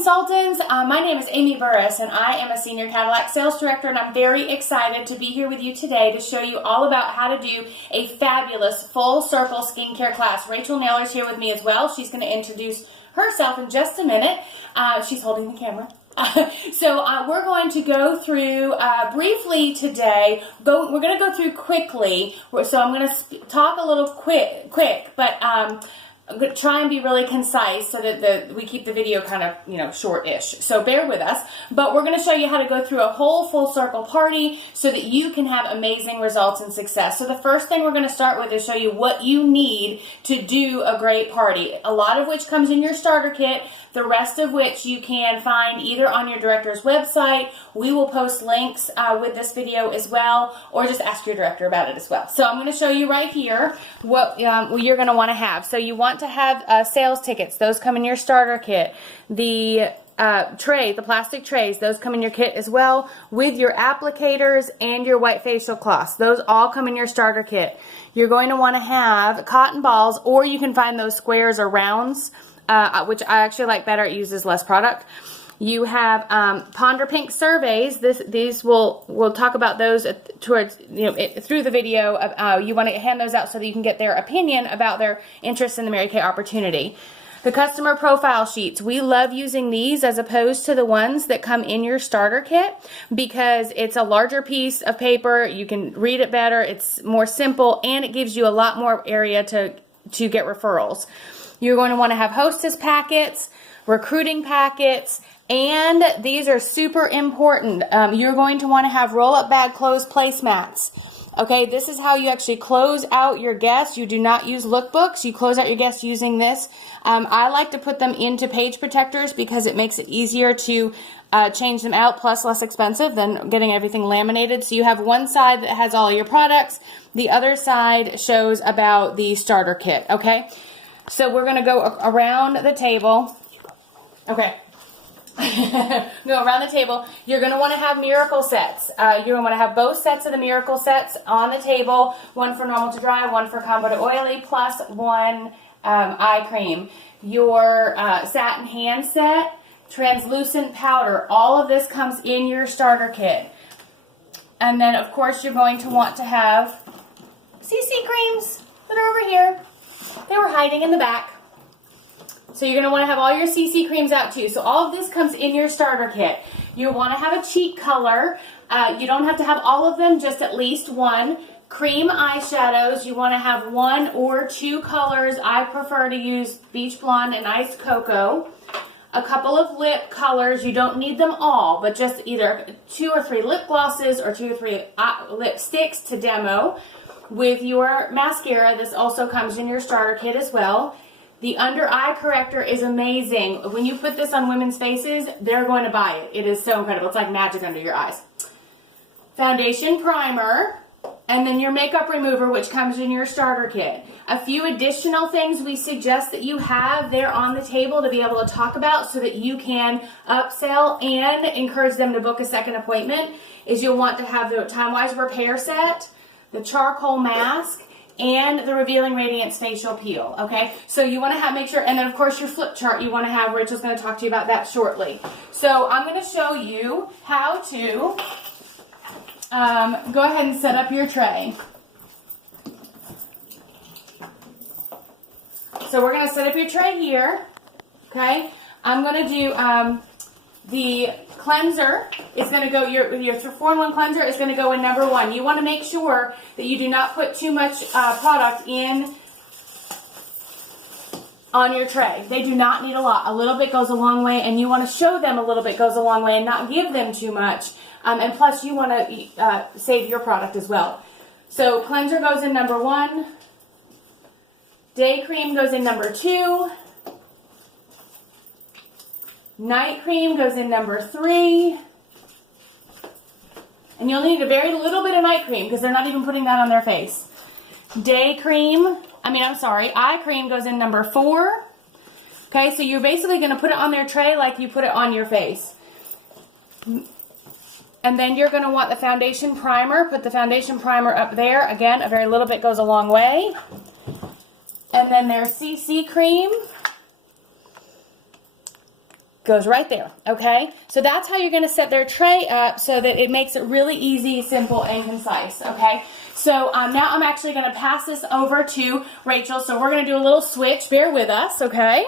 Consultants. My name is Amy Burris, and I am a Senior Cadillac Sales Director, and I'm very excited to be here with you today to show you all about how to do a fabulous full circle skincare class. Rachel Naylor's here with me as well. She's going to introduce herself in just a minute. She's holding the camera. We're going to go through briefly today. We're going to go through quickly. So I'm going to talk a little quick, but I'm going to try and be really concise so that we keep the video kind of, short-ish. So bear with us. But we're going to show you how to go through a whole full circle party so that you can have amazing results and success. So the first thing we're going to start with is show you what you need to do a great party. A lot of which comes in your starter kit. The rest of which you can find either on your director's website. We will post links with this video as well, or just ask your director about it as well. So I'm going to show you right here what you're going to want to have. So you want to have sales tickets. Those come in your starter kit. The tray, the plastic trays, those come in your kit as well, with your applicators and your white facial cloths. Those all come in your starter kit. You're going to want to have cotton balls, or you can find those squares or rounds, which I actually like better. It uses less product. You have Ponder Pink surveys. These we'll talk about those towards through the video. You want to hand those out so that you can get their opinion about their interest in the Mary Kay opportunity. The customer profile sheets. We love using these as opposed to the ones that come in your starter kit because it's a larger piece of paper. You can read it better. It's more simple, and it gives you a lot more area to get referrals. You're going to want to have hostess packets, recruiting packets, and these are super important. You're going to want to have roll-up bag close placemats. Okay, this is how you actually close out your guests. You do not use lookbooks. You close out your guests using this. I like to put them into page protectors because it makes it easier to change them out, plus less expensive than getting everything laminated. So you have one side that has all your products. The other side shows about the starter kit, okay? So we're going to go around the table. Okay. Go around the table. You're going to want to have miracle sets. You're going to want to have both sets of the miracle sets on the table. One for normal to dry, one for combo to oily, plus one eye cream. Your satin hand set, translucent powder. All of this comes in your starter kit. And then, of course, you're going to want to have CC creams that are over here. They were hiding in the back. So you're going to want to have all your CC creams out too. So all of this comes in your starter kit. You want to have a cheek color. You don't have to have all of them, just at least one. Cream eyeshadows. You want to have one or two colors. I prefer to use Beach Blonde and Iced Cocoa. A couple of lip colors. You don't need them all, but just either 2 or 3 lip glosses or 2 or 3 lipsticks to demo. With your mascara, this also comes in your starter kit as well. The under eye corrector is amazing. When you put this on women's faces, they're going to buy it. It is so incredible. It's like magic under your eyes. Foundation primer, and then your makeup remover, which comes in your starter kit. A few additional things we suggest that you have there on the table to be able to talk about so that you can upsell and encourage them to book a second appointment is you'll want to have the Time Wise Repair Set, the charcoal mask, and the Revealing Radiance facial peel, okay? So you want to make sure, and then of course your flip chart you want to have. Rachel's going to talk to you about that shortly. So I'm going to show you how to go ahead and set up your tray. So we're going to set up your tray here, okay? I'm going to do the cleanser is going to go, your 4-in-1 cleanser is going to go in number 1. You want to make sure that you do not put too much product in on your tray. They do not need a lot. A little bit goes a long way, and you want to show them a little bit goes a long way and not give them too much. And plus, you want to save your product as well. So cleanser goes in number 1. Day cream goes in number 2. Night cream goes in number 3. And you'll need a very little bit of night cream because they're not even putting that on their face. Eye cream goes in number 4. Okay, so you're basically going to put it on their tray like you put it on your face. And then you're going to want the foundation primer. Put the foundation primer up there. Again, a very little bit goes a long way. And then their CC cream goes right there, okay? So that's how you're going to set their tray up so that it makes it really easy, simple, and concise, okay? So now I'm actually going to pass this over to Rachel. So we're going to do a little switch. Bear with us, okay?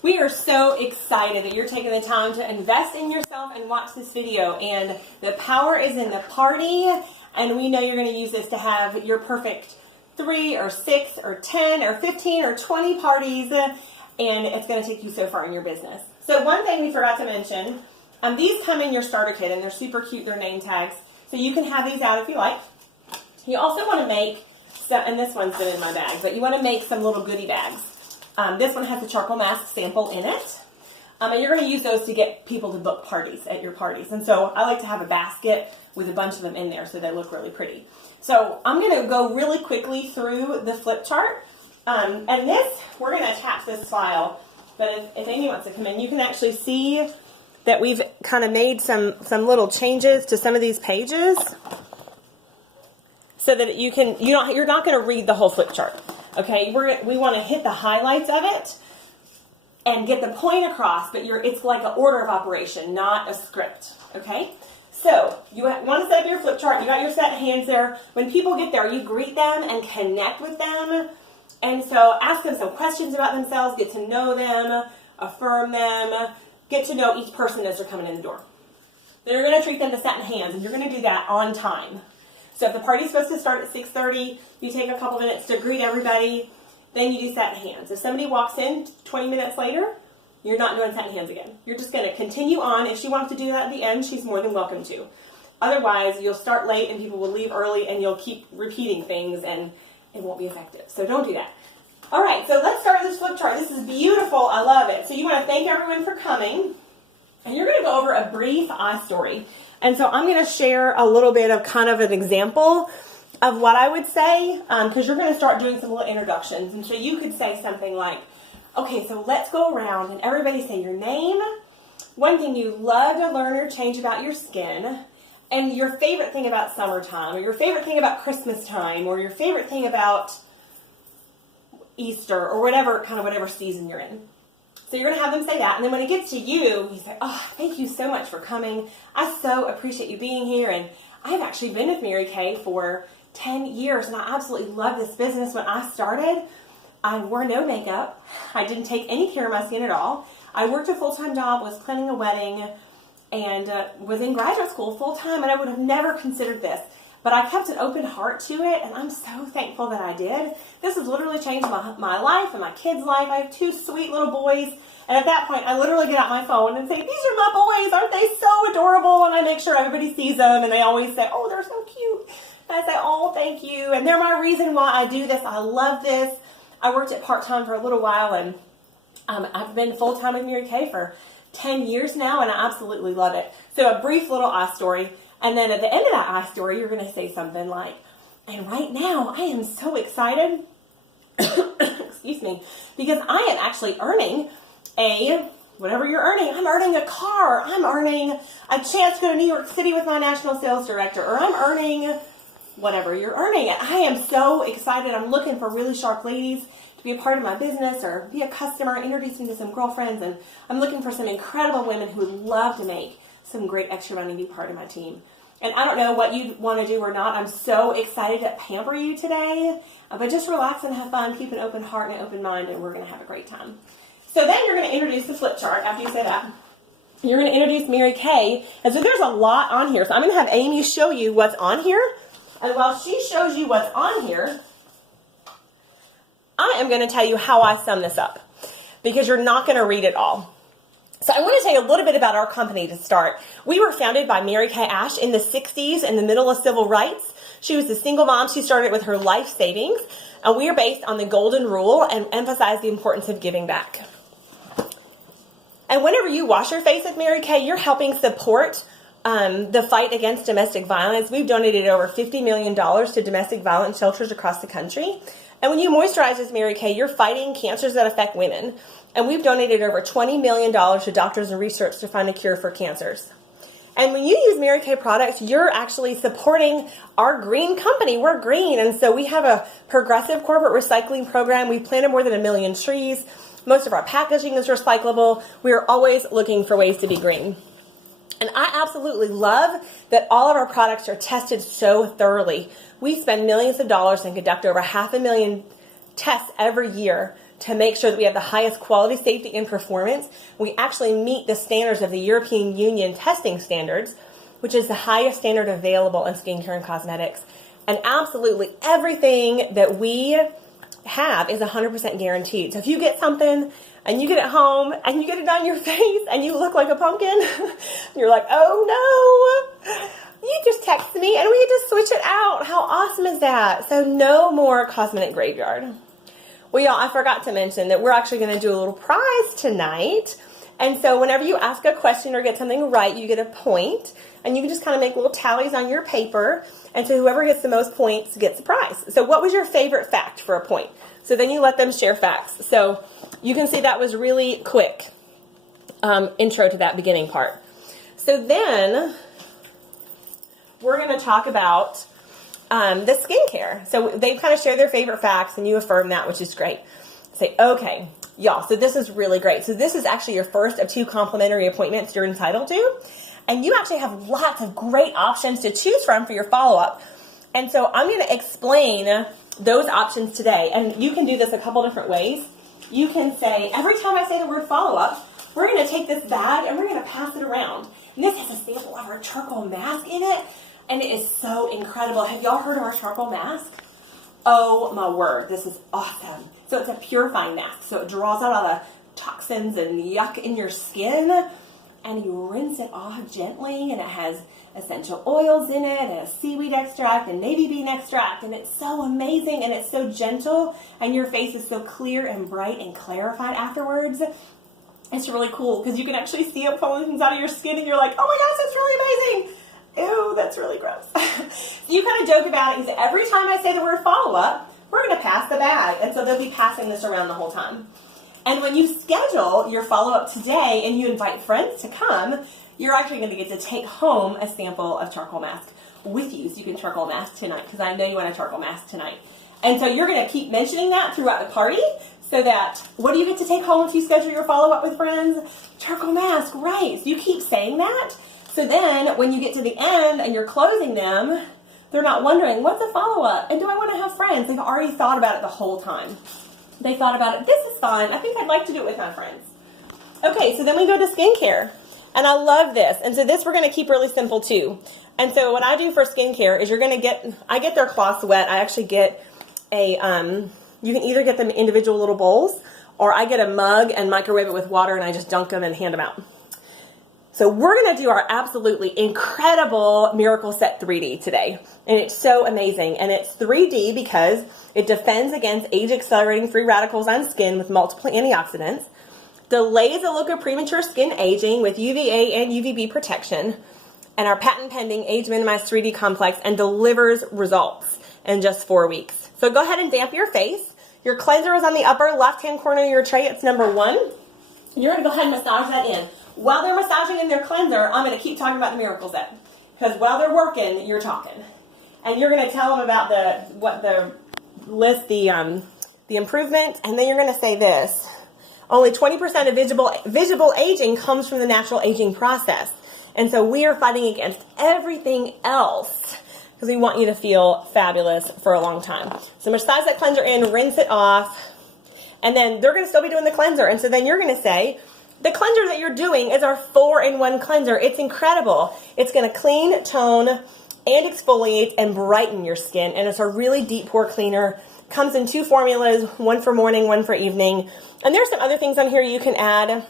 We are so excited that you're taking the time to invest in yourself and watch this video. And the power is in the party. And we know you're going to use this to have your perfect 3 or 6 or 10 or 15 or 20 parties, and it's going to take you so far in your business. So one thing we forgot to mention, these come in your starter kit, and they're super cute. They're name tags, so you can have these out if you like. You also want to make, and this one's been in my bag, but you want to make some little goodie bags. This one has the charcoal mask sample in it, and you're going to use those to get people to book parties at your parties. And so I like to have a basket with a bunch of them in there so they look really pretty. So I'm going to go really quickly through the flip chart. And this, we're going to attach this file. But if Amy wants to come in, you can actually see that we've kind of made some little changes to some of these pages so that you're not going to read the whole flip chart. Okay, we want to hit the highlights of it and get the point across, but it's like an order of operation, not a script. Okay? So, you want to set up your flip chart. You got your set hands there. When people get there, you greet them and connect with them. And so, ask them some questions about themselves. Get to know them. Affirm them. Get to know each person as they're coming in the door. Then you're going to treat them to satin hands, and you're going to do that on time. So, if the party's supposed to start at 6:30, you take a couple minutes to greet everybody. Then you do satin hands. If somebody walks in 20 minutes later, you're not doing satin hands again. You're just going to continue on. If she wants to do that at the end, she's more than welcome to. Otherwise, you'll start late and people will leave early and you'll keep repeating things and it won't be effective. So don't do that. All right, so let's start this flip chart. This is beautiful. I love it. So you want to thank everyone for coming. And you're going to go over a brief iStory. And so I'm going to share a little bit of kind of an example of what I would say, because you're going to start doing some little introductions. And so you could say something like, okay, so let's go around and everybody say your name, one thing you love to learn or change about your skin, and your favorite thing about summertime, or your favorite thing about Christmas time, or your favorite thing about Easter, or whatever season you're in. So you're going to have them say that, and then when it gets to you, you say, oh, thank you so much for coming. I so appreciate you being here, and I've actually been with Mary Kay for 10 years, and I absolutely love this business. When I started, I wore no makeup. I didn't take any care of my skin at all. I worked a full-time job, was planning a wedding, and was in graduate school full-time, and I would have never considered this. But I kept an open heart to it, and I'm so thankful that I did. This has literally changed my life and my kids' life. I have 2 sweet little boys, and at that point, I literally get out my phone and say, these are my boys, aren't they so adorable? And I make sure everybody sees them, and they always say, oh, they're so cute. And I say, oh, thank you, and they're my reason why I do this. I love this. I worked at part-time for a little while, and I've been full-time with Mary Kay for 10 years now, and I absolutely love it. So a brief little iStory, and then at the end of that iStory, you're going to say something like, and right now, I am so excited, excuse me, because I am actually earning whatever you're earning. I'm earning a car, I'm earning a chance to go to New York City with my national sales director, or I'm earning whatever you're earning. And I am so excited. I'm looking for really sharp ladies to be a part of my business or be a customer, introduce me to some girlfriends, and I'm looking for some incredible women who would love to make some great extra money and be part of my team. And I don't know what you want to do or not. I'm so excited to pamper you today, but just relax and have fun, keep an open heart and an open mind, and we're going to have a great time. So then you're going to introduce the flip chart after you say that. You're going to introduce Mary Kay, and so there's a lot on here. So I'm going to have Amy show you what's on here. And while she shows you what's on here, I am going to tell you how I sum this up, because you're not going to read it all. So I want to tell you a little bit about our company to start. We were founded by Mary Kay Ash in the 60s in the middle of civil rights. She was a single mom. She started with her life savings. And we are based on the golden rule and emphasize the importance of giving back. And whenever you wash your face with Mary Kay, you're helping support the fight against domestic violence. We've donated over $50 million to domestic violence shelters across the country. And when you moisturize with Mary Kay, you're fighting cancers that affect women. And we've donated over $20 million to doctors and research to find a cure for cancers. And when you use Mary Kay products, you're actually supporting our green company. We're green. And so we have a progressive corporate recycling program. We planted more than 1 million trees. Most of our packaging is recyclable. We are always looking for ways to be green. And I absolutely love that all of our products are tested so thoroughly. We spend millions of dollars and conduct over 500,000 tests every year to make sure that we have the highest quality, safety, and performance. We actually meet the standards of the European Union testing standards, which is the highest standard available in skincare and cosmetics. And absolutely everything that we have is 100% guaranteed. So if you get something and you get it home and you get it on your face and you look like a pumpkin, you're like, oh no, you just text me and we just switch it out. How awesome is that? So no more cosmetic graveyard. Well, y'all, I forgot to mention that we're actually going to do a little prize tonight. And so whenever you ask a question or get something right, you get a point. And you can just kind of make little tallies on your paper. And so whoever gets the most points gets the prize. So what was your favorite fact for a point? So then you let them share facts. So you can see that was really quick intro to that beginning part. So then we're going to talk about the skincare. So they've kind of shared their favorite facts and you affirm that, which is great. Say, okay, y'all, so this is really great. So this is actually your first of 2 complimentary appointments you're entitled to. And you actually have lots of great options to choose from for your follow-up. And so I'm going to explain those options today. And you can do this a couple different ways. You can say, every time I say the word follow-up, we're going to take this bag and we're going to pass it around. And this has a sample of our charcoal mask in it. And it is so incredible. Have y'all heard of our charcoal mask? Oh my word, this is awesome. So it's a purifying mask. So it draws out all the toxins and yuck in your skin. And you rinse it off gently. And it has essential oils in it. And seaweed extract and navy bean extract. And it's so amazing. And it's so gentle. And your face is so clear and bright and clarified afterwards. It's really cool because you can actually see it pulling things out of your skin. And you're like, oh my gosh, that's really amazing. Ew, that's really gross. You kind of joke about it because every time I say the word follow-up, we're going to pass the bag. And so they'll be passing this around the whole time. And when you schedule your follow-up today and you invite friends to come, you're actually going to get to take home a sample of charcoal mask with you. So you can charcoal mask tonight because I know you want a charcoal mask tonight. And so you're going to keep mentioning that throughout the party so that what do you get to take home if you schedule your follow-up with friends? Charcoal mask, right. So you keep saying that. So then when you get to the end and you're closing them, they're not wondering, what's a follow-up? And do I want to have friends? They've already thought about it the whole time. They thought about it, this is fun. I think I'd like to do it with my friends. Okay, so then we go to skincare. And I love this. And so this we're going to keep really simple too. And so what I do for skincare is I get their cloths wet. I actually get you can either get them in individual little bowls or I get a mug and microwave it with water and I just dunk them and hand them out. So we're going to do our absolutely incredible Miracle Set 3D today. And it's so amazing. And it's 3D because it defends against age-accelerating free radicals on skin with multiple antioxidants, delays the look of premature skin aging with UVA and UVB protection, and our patent-pending age-minimized 3D complex, and delivers results in just 4 weeks. So go ahead and damp your face. Your cleanser is on the upper left-hand corner of your tray. It's number 1. You're going to go ahead and massage that in. While they're massaging in their cleanser, I'm going to keep talking about the Miracle Set. Because while they're working, you're talking. And you're going to tell them about the improvement, and then you're going to say this. Only 20% of visible aging comes from the natural aging process. And so we are fighting against everything else because we want you to feel fabulous for a long time. So massage that cleanser in, rinse it off, and then they're going to still be doing the cleanser. And so then you're going to say, the cleanser that you're doing is our 4-in-1 cleanser. It's incredible. It's going to clean, tone, and exfoliate and brighten your skin. And it's a really deep pore cleaner. Comes in 2 formulas, one for morning, one for evening. And there's some other things on here you can add.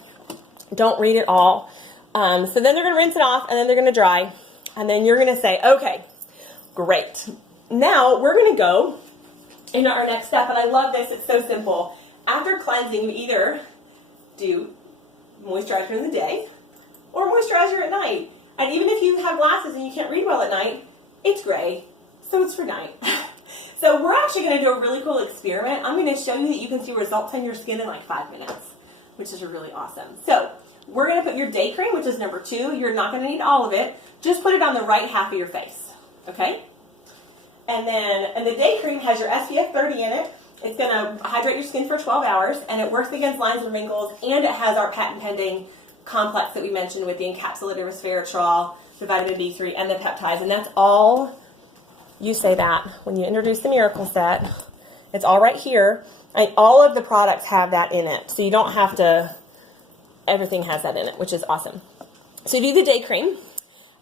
Don't read it all. So then they're going to rinse it off and then they're going to dry. And then you're going to say, okay, great. Now we're going to go into our next step. And I love this. It's so simple. After cleansing, you either do moisturizer in the day or moisturizer at night. And even if you have glasses and you can't read well at night, it's gray, so it's for night. So we're actually going to do a really cool experiment. I'm going to show you that you can see results on your skin in like 5 minutes. which is really awesome. So we're going to put your day cream, which is number 2. You're not going to need all of it. Just put it on the right half of your face, okay? And the day cream has your SPF 30 in it. It's going to hydrate your skin for 12 hours, and it works against lines and wrinkles, and it has our patent-pending complex that we mentioned with the encapsulated resveratrol, the vitamin B3, and the peptides. And that's all, you say that when you introduce the Miracle Set. It's all right here. All of the products have that in it, so you don't have to, everything has that in it, which is awesome. So you do the day cream.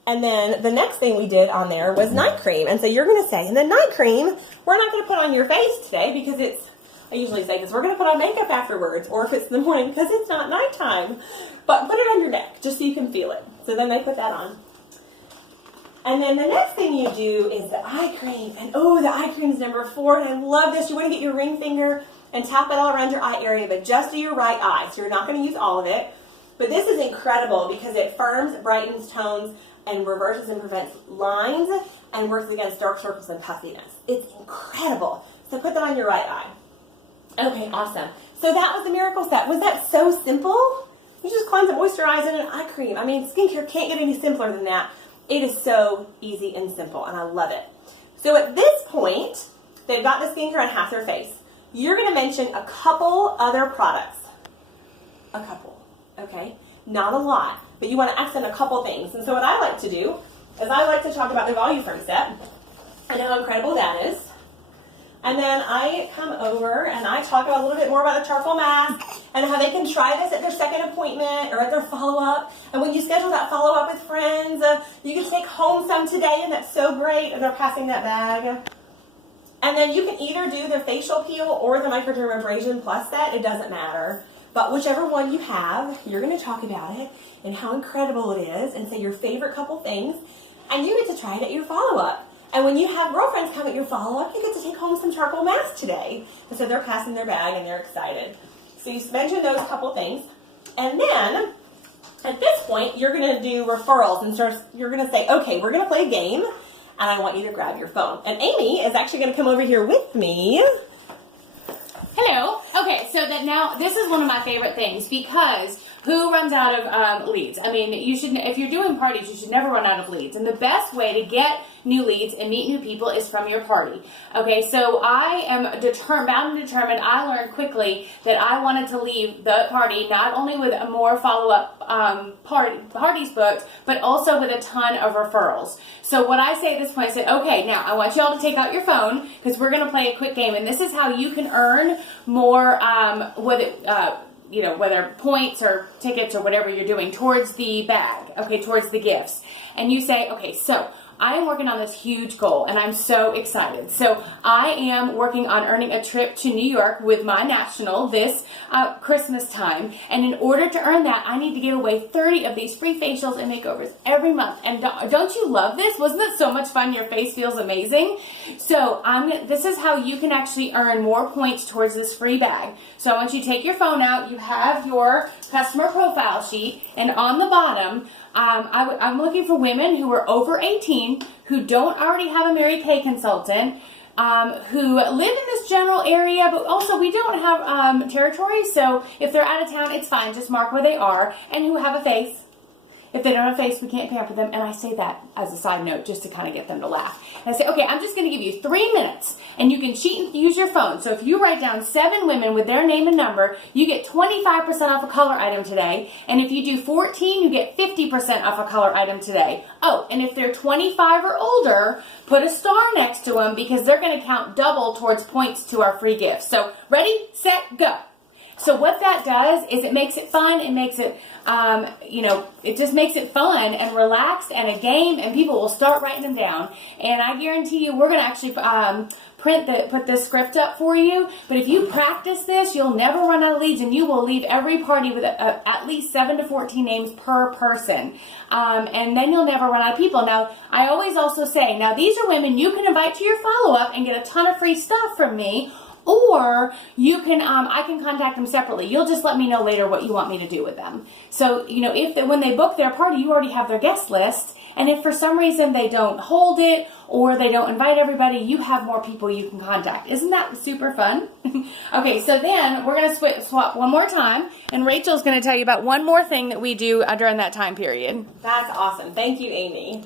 And then the next thing we did on there was night cream. And so you're going to say, and the night cream, we're not going to put on your face today because it's, I usually say this, we're going to put on makeup afterwards, or if it's in the morning because it's not nighttime. But put it on your neck just so you can feel it. So then they put that on. And then the next thing you do is the eye cream. And oh, the eye cream is number 4. And I love this. You want to get your ring finger and tap it all around your eye area, but just to your right eye. So you're not going to use all of it. But this is incredible because it firms, brightens, tones, and reverses and prevents lines and works against dark circles and puffiness. It's incredible. So put that on your right eye. Okay, awesome. So that was the Miracle Set. Was that so simple? You just cleanse and moisturize in an eye cream. I mean, skincare can't get any simpler than that. It is so easy and simple, and I love it. So at this point, they've got the skincare on half their face. You're going to mention a couple other products. A couple, okay? Not a lot, but you want to accent a couple things. And so what I like to do is I like to talk about the Voluform set and how incredible that is. And then I come over and I talk about a little bit more about the charcoal mask and how they can try this at their second appointment or at their follow-up. And when you schedule that follow-up with friends, you can take home some today, and that's so great. And they're passing that bag. And then you can either do the facial peel or the Microdermabrasion Plus set. It doesn't matter. But whichever one you have, you're going to talk about it and how incredible it is and say your favorite couple things. And you get to try it at your follow-up. And when you have girlfriends come at your follow-up, you get to take home some charcoal mask today. And so they're passing their bag and they're excited. So you mention those couple things. And then, at this point, you're going to do referrals. And so you're going to say, okay, we're going to play a game. And I want you to grab your phone. And Amy is actually going to come over here with me. Hello. Okay, so that now this is one of my favorite things because who runs out of leads? I mean, you should, if you're doing parties, you should never run out of leads. And the best way to get new leads and meet new people is from your party. Okay, so I am bound and determined. I learned quickly that I wanted to leave the party not only with a more follow-up parties booked, but also with a ton of referrals. So what I say at this point, I say, okay, now I want you all to take out your phone because we're going to play a quick game, and this is how you can earn more, whether points or tickets or whatever you're doing towards the bag, okay, towards the gifts. And you say, okay, so I am working on this huge goal, and I'm so excited. So I am working on earning a trip to New York with my national this Christmas time. And in order to earn that, I need to give away 30 of these free facials and makeovers every month. And don't you love this? Wasn't it so much fun? Your face feels amazing. So this is how you can actually earn more points towards this free bag. So I want you to take your phone out. You have your customer profile sheet, and on the bottom, I'm looking for women who are over 18, who don't already have a Mary Kay consultant, who live in this general area, but also we don't have territory, so if they're out of town, it's fine. Just mark where they are, and who have a face. If they don't have a face, we can't pamper them, and I say that as a side note just to kind of get them to laugh. And I say, okay, I'm just going to give you 3 minutes, and you can cheat and use your phone. So if you write down 7 women with their name and number, you get 25% off a color item today, and if you do 14, you get 50% off a color item today. Oh, and if they're 25 or older, put a star next to them because they're going to count double towards points to our free gift. So ready, set, go. So what that does is it makes it fun. It makes it, it just makes it fun and relaxed and a game, and people will start writing them down. And I guarantee you, we're going to actually put this script up for you. But if you practice this, you'll never run out of leads, and you will leave every party with at least 7 to 14 names per person. And then you'll never run out of people. Now, I always also say, now these are women you can invite to your follow-up and get a ton of free stuff from me. Or you can, I can contact them separately. You'll just let me know later what you want me to do with them. So, when they book their party, you already have their guest list, And if for some reason they don't hold it or they don't invite everybody, you have more people you can contact. Isn't that super fun? Okay, so then we're going to swap one more time, and Rachel's going to tell you about one more thing that we do during that time period. That's awesome. Thank you, Amy.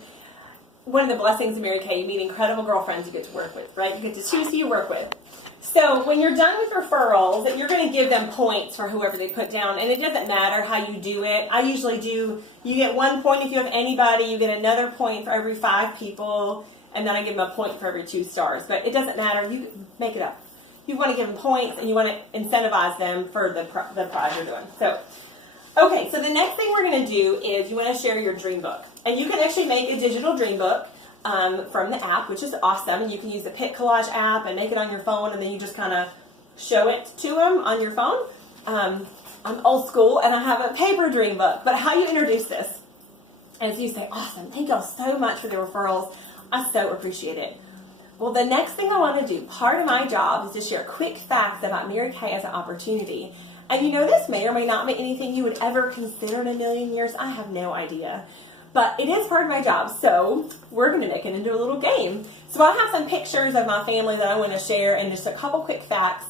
One of the blessings of Mary Kay, you meet incredible girlfriends you get to work with, right? You get to choose who you work with. So when you're done with referrals, you're going to give them points for whoever they put down, and it doesn't matter how you do it. I usually do, you get 1 point if you have anybody, you get another point for every 5 people, and then I give them a point for every 2 stars. But it doesn't matter. You make it up. You want to give them points, and you want to incentivize them for the prize you're doing. So, okay, so the next thing we're going to do is you want to share your dream book. And you can actually make a digital dream book from the app, which is awesome. And you can use the Pic Collage app and make it on your phone, and then you just kind of show it to them on your phone. I'm old school, and I have a paper dream book. But how you introduce this is you say, awesome, thank y'all so much for the referrals. I so appreciate it. Well, the next thing I want to do, part of my job, is to share quick facts about Mary Kay as an opportunity. And you know, this may or may not be anything you would ever consider in a million years. I have no idea. But it is part of my job, so we're going to make it into a little game. So I have some pictures of my family that I want to share and just a couple quick facts.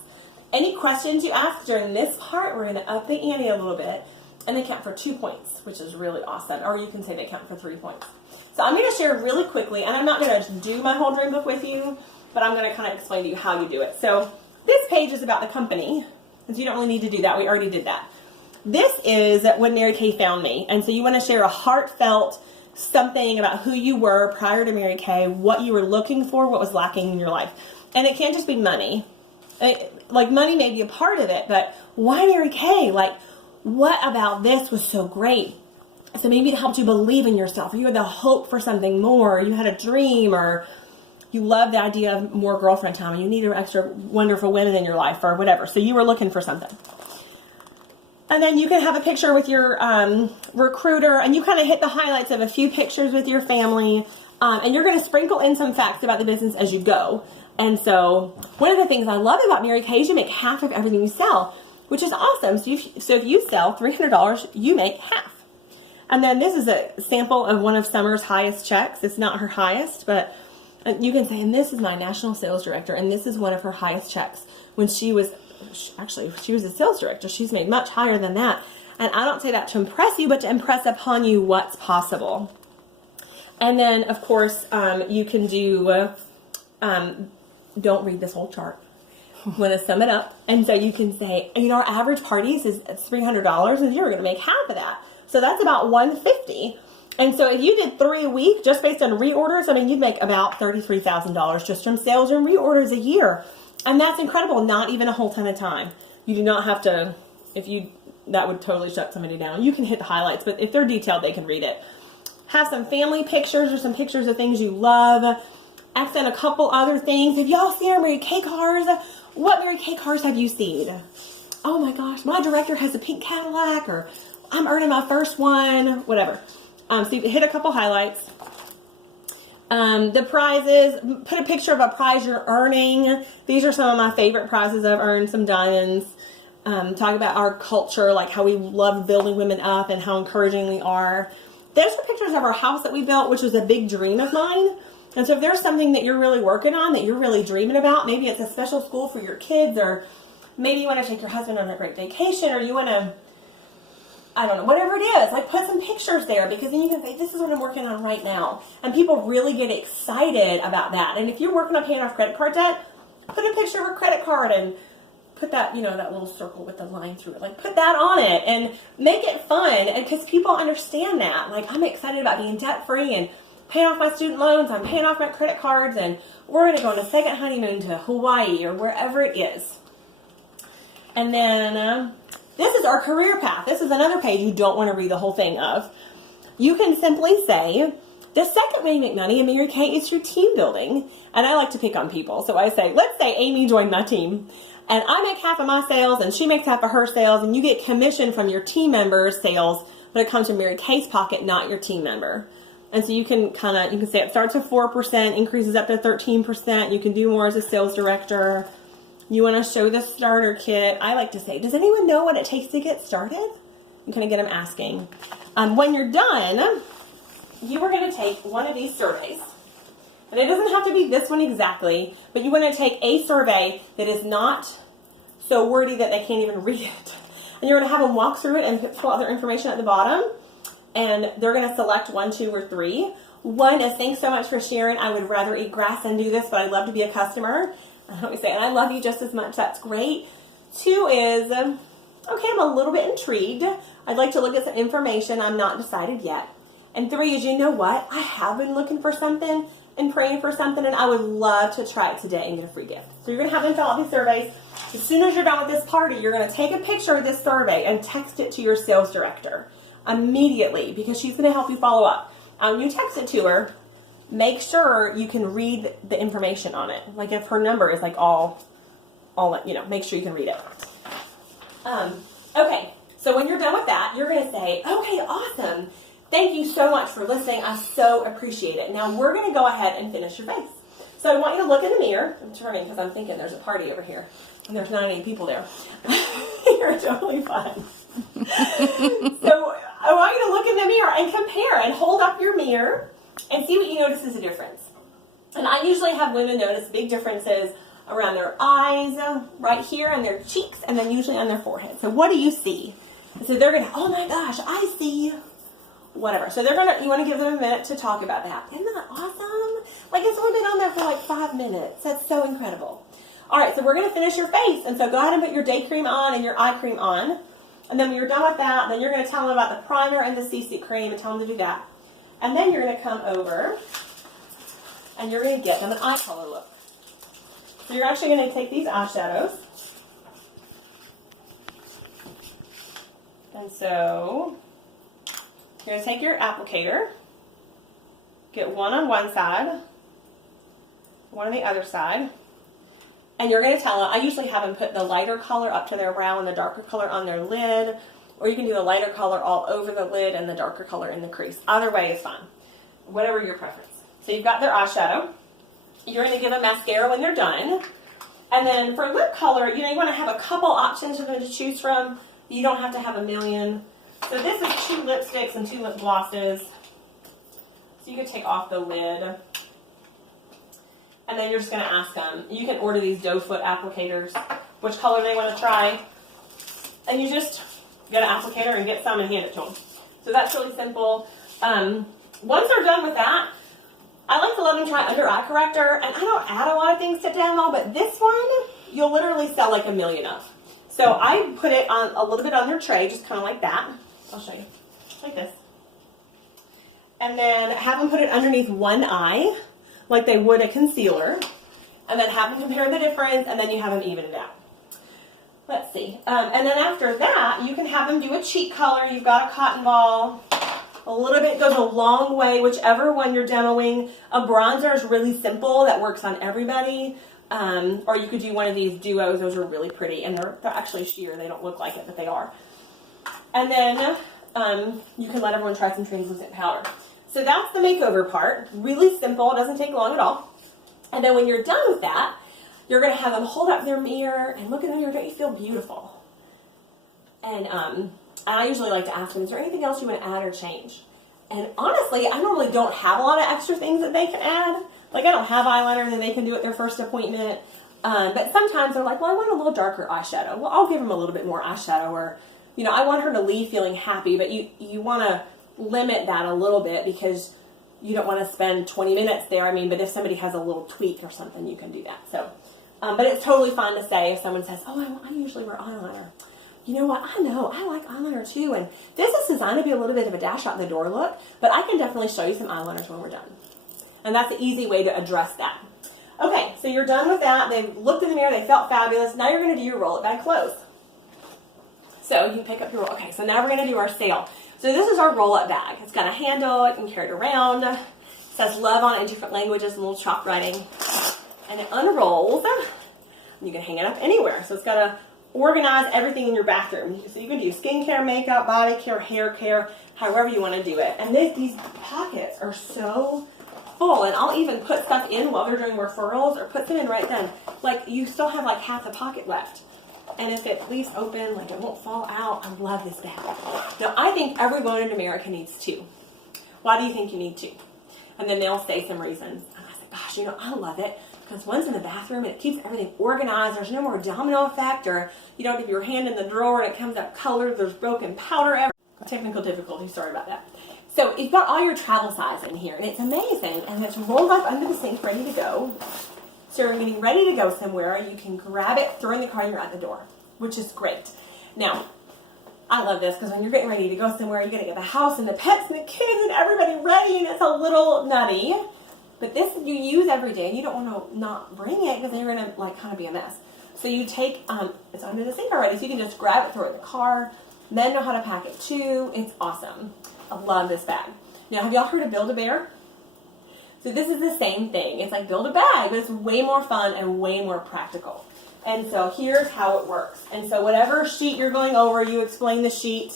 Any questions you ask during this part, we're going to up the ante a little bit. And they count for 2 points, which is really awesome. Or you can say they count for 3 points. So I'm going to share really quickly, and I'm not going to do my whole dream book with you, but I'm going to kind of explain to you how you do it. So this page is about the company, and so you don't really need to do that. We already did that. This is when Mary Kay found me, and so you want to share a heartfelt something about who you were prior to Mary Kay, what you were looking for, what was lacking in your life. And it can't just be money. Like, money may be a part of it, but why Mary Kay? Like, what about this was so great? So maybe it helped you believe in yourself, or you had the hope for something more, or you had a dream, or you love the idea of more girlfriend time, and you needed extra wonderful women in your life, or whatever. So you were looking for something. And then you can have a picture with your recruiter, and you kind of hit the highlights of a few pictures with your family, and you're going to sprinkle in some facts about the business as you go. And so one of the things I love about Mary Kay is you make half of everything you sell, which is awesome. So if you sell $300, you make half. And then this is a sample of one of Summer's highest checks. It's not her highest, but you can say, and this is my national sales director, and this is one of her highest checks. When she was a sales director, she's made much higher than that. And I don't say that to impress you, but to impress upon you what's possible. And then, of course, you can do, don't read this whole chart. I'm going to sum it up. And so you can say, you know, our average parties is $300, and you're going to make half of that. So that's about $150. And so if you did 3 a week, just based on reorders, I mean, you'd make about $33,000 just from sales and reorders a year. And that's incredible, not even a whole ton of time. You do not have to, that would totally shut somebody down. You can hit the highlights, but if they're detailed, they can read it. Have some family pictures or some pictures of things you love. Accent a couple other things. Have y'all seen our Mary Kay cars? What Mary Kay cars have you seen? Oh my gosh, my director has a pink Cadillac, or I'm earning my first one, whatever. So you hit a couple highlights. The prizes, put a picture of a prize you're earning. These are some of my favorite prizes I've earned, some diamonds. Talk about our culture, like how we love building women up and how encouraging we are. There's some pictures of our house that we built, which was a big dream of mine. And so if there's something that you're really working on, that you're really dreaming about, maybe it's a special school for your kids, or maybe you want to take your husband on a great vacation, or you want to, I don't know, whatever it is, like put some pictures there, because then you can say, this is what I'm working on right now. And people really get excited about that. And if you're working on paying off credit card debt, put a picture of a credit card and put that, you know, that little circle with the line through it. Like, put that on it and make it fun. And because people understand that. Like, I'm excited about being debt-free and paying off my student loans. I'm paying off my credit cards, and we're going to go on a second honeymoon to Hawaii or wherever it is. And then this is our career path. This is another page you don't want to read the whole thing of. You can simply say, the second way you make money in Mary Kay is through team building. And I like to pick on people. So I say, let's say Amy joined my team, and I make half of my sales, and she makes half of her sales, and you get commission from your team members' sales, but it comes from Mary Kay's pocket, not your team member. And so you can you can say it starts with 4%, increases up to 13%. You can do more as a sales director. You want to show the starter kit. I like to say, does anyone know what it takes to get started? You kind of get them asking. When you're done, you are going to take one of these surveys. And it doesn't have to be this one exactly, but you want to take a survey that is not so wordy that they can't even read it. And you're going to have them walk through it and fill out their information at the bottom. And they're going to select 1, 2, or 3. 1 is, thanks so much for sharing. I would rather eat grass than do this, but I'd love to be a customer. Let me say, and I love you just as much. That's great. 2 is, okay, I'm a little bit intrigued. I'd like to look at some information. I'm not decided yet. And 3 is, you know what? I have been looking for something and praying for something, and I would love to try it today and get a free gift. So you're going to have them fill out these surveys. As soon as you're done with this party, you're going to take a picture of this survey and text it to your sales director immediately, because she's going to help you follow up. When you text it to her, make sure you can read the information on it. Like if her number is like all, make sure you can read it. Okay, so when you're done with that, you're going to say, okay, awesome. Thank you so much for listening. I so appreciate it. Now we're going to go ahead and finish your face. So I want you to look in the mirror. I'm turning because I'm thinking there's a party over here. And there's not any people there. You're totally fine. So I want you to look in the mirror and compare and hold up your mirror and see what you notice is a difference. And I usually have women notice big differences around their eyes, right here, and their cheeks, and then usually on their forehead. So what do you see? So they're going to, oh my gosh, I see whatever. So you want to give them a minute to talk about that. Isn't that awesome? Like it's only been on there for like 5 minutes. That's so incredible. All right, so we're going to finish your face. And so go ahead and put your day cream on and your eye cream on. And then when you're done with that, then you're going to tell them about the primer and the CC cream and tell them to do that. And then you're going to come over and you're going to get them an eye color look. So you're actually going to take these eyeshadows. And so you're going to take your applicator, get one on one side, one on the other side, and you're going to tell them, I usually have them put the lighter color up to their brow and the darker color on their lid, or you can do the lighter color all over the lid and the darker color in the crease. Either way is fine, whatever your preference. So you've got their eyeshadow. You're going to give them mascara when they're done. And then for lip color, you want to have a couple options for them to choose from. You don't have to have a million. So this is 2 lipsticks and 2 lip glosses. So you can take off the lid. And then you're just going to ask them. You can order these doe foot applicators, which color they want to try. And you just get an applicator and get some and hand it to them. So that's really simple. Once they're done with that, I like to let them try under eye corrector. And I don't add a lot of things to demo, but this one, you'll literally sell like a million of. So I put it on a little bit on their tray, just kind of like that. I'll show you. Like this. And then have them put it underneath one eye, like they would a concealer. And then have them compare the difference, and then you have them even it out. Let's see. And then after that, you can have them do a cheek color. You've got a cotton ball. A little bit goes a long way, whichever one you're demoing. A bronzer is really simple. That works on everybody. Or you could do one of these duos. Those are really pretty. And they're actually sheer. They don't look like it, but they are. And then you can let everyone try some translucent powder. So that's the makeover part. Really simple. It doesn't take long at all. And then when you're done with that, you're going to have them hold up their mirror and look in the mirror. Don't you feel beautiful? And I usually like to ask them, is there anything else you want to add or change? And honestly, I normally don't have a lot of extra things that they can add. Like I don't have eyeliner that they can do at their first appointment. But sometimes they're like, well, I want a little darker eyeshadow. Well, I'll give them a little bit more eyeshadow. Or, I want her to leave feeling happy. But you want to limit that a little bit because you don't want to spend 20 minutes there. But if somebody has a little tweak or something, you can do that. So, but it's totally fun to say if someone says, oh, I usually wear eyeliner. You know what? I know. I like eyeliner too. And this is designed to be a little bit of a dash out the door look, but I can definitely show you some eyeliners when we're done. And that's an easy way to address that. Okay, so you're done with that. They've looked in the mirror. They felt fabulous. Now you're going to do your roll it bag close. So you can pick up your roll. Okay, so now we're going to do our sale. So this is our roll it bag. It's got a handle. It can carry it around. It says love on it in different languages and little chalk writing. And it unrolls. You can hang it up anywhere. So it's got a organize everything in your bathroom. So you can do skincare, makeup, body care, hair care, however you want to do it. And these pockets are so full. And I'll even put stuff in while they're doing referrals or put them in right then. Like you still have like half the pocket left. And if it leaves open, like it won't fall out. I love this bag. Now I think everyone in America needs 2. Why do you think you need two? And then they'll say some reasons. And I say, gosh, I love it because one's in the bathroom and it keeps everything organized. There's no more domino effect, or you don't have your hand in the drawer and it comes out colored. There's broken powder everywhere. Technical difficulty, sorry about that. So you've got all your travel size in here, and it's amazing. And it's rolled up under the sink, ready to go. So you're getting ready to go somewhere. You can grab it, throw it in the car, and you're at the door, which is great. Now, I love this because when you're getting ready to go somewhere, you're going to get the house and the pets and the kids and everybody ready, and it's a little nutty. But this you use every day, and you don't want to not bring it because then you're going to kind of be a mess. So you take, it's under the sink already, so you can just grab it, throw it in the car. Men know how to pack it too. It's awesome. I love this bag. Now, have y'all heard of Build-A-Bear? So this is the same thing. It's like build a bag, but it's way more fun and way more practical. And so here's how it works. And so whatever sheet you're going over, you explain the sheet,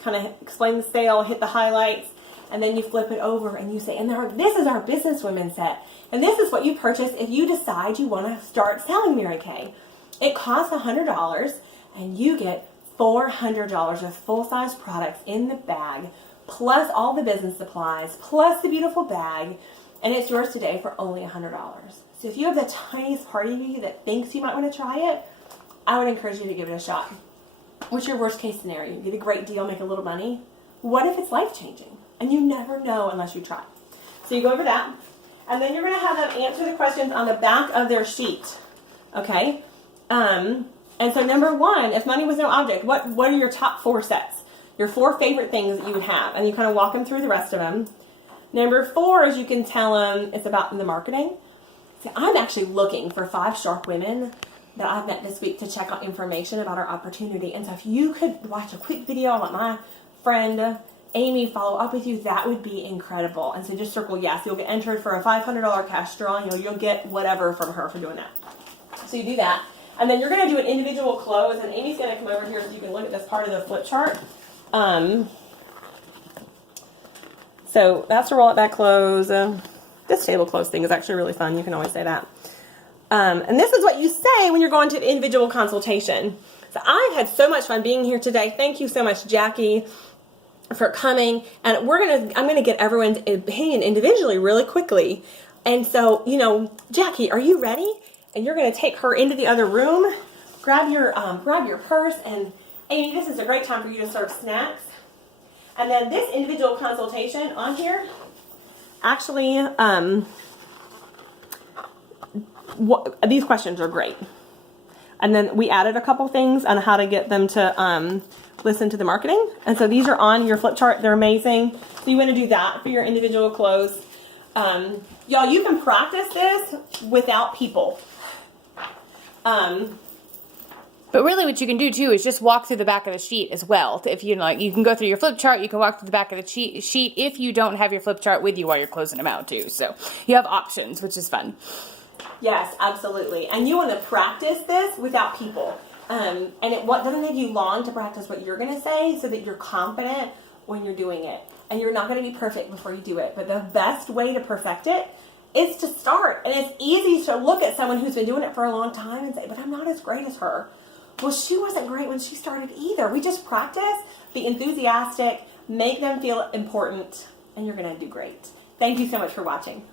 kind of explain the sale, hit the highlights, and then you flip it over and you say, and this is our businesswomen set. And this is what you purchase if you decide you want to start selling Mary Kay. It costs $100, and you get $400 of full-size products in the bag, plus all the business supplies, plus the beautiful bag, and it's yours today for only $100. So if you have the tiniest part of you that thinks you might want to try it, I would encourage you to give it a shot. What's your worst case scenario? You get a great deal, make a little money. What if it's life-changing? And you never know unless you try. So you go over that, and then you're going to have them answer the questions on the back of their sheet. Okay? And so number one, if money was no object, what are your top 4 sets? Your 4 favorite things that you would have. And you kind of walk them through the rest of them. Number 4 is you can tell them it's about the marketing. See, I'm actually looking for 5 sharp women that I've met this week to check out information about our opportunity. And so if you could watch a quick video, I'll let my friend Amy follow up with you, that would be incredible. And so just circle yes. You'll get entered for a $500 cash draw. You'll get whatever from her for doing that. So you do that. And then you're going to do an individual close, and Amy's going to come over here so you can look at this part of the flip chart. So that's a roll it back close. This table close thing is actually really fun. You can always say that. And this is what you say when you're going to an individual consultation. So I've had so much fun being here today. Thank you so much, Jackie, for coming. And I'm going to get everyone's opinion individually really quickly. And so, Jackie, are you ready? And you're going to take her into the other room. Grab your purse. And Amy, this is a great time for you to serve snacks. And then this individual consultation on here, actually, these questions are great. And then we added a couple things on how to get them to listen to the marketing. And so these are on your flip chart. They're amazing. So you want to do that for your individual close. Y'all, you can practice this without people. But really what you can do too is just walk through the back of the sheet as well. If you you can go through your flip chart, you can walk through the back of the sheet if you don't have your flip chart with you while you're closing them out too. So you have options, which is fun. Yes, absolutely. And you want to practice this without people. And it doesn't take you long to practice what you're going to say so that you're confident when you're doing it. And you're not going to be perfect before you do it. But the best way to perfect it is to start. And it's easy to look at someone who's been doing it for a long time and say, but I'm not as great as her. Well, she wasn't great when she started either. We just practice, be enthusiastic, make them feel important, and you're going to do great. Thank you so much for watching.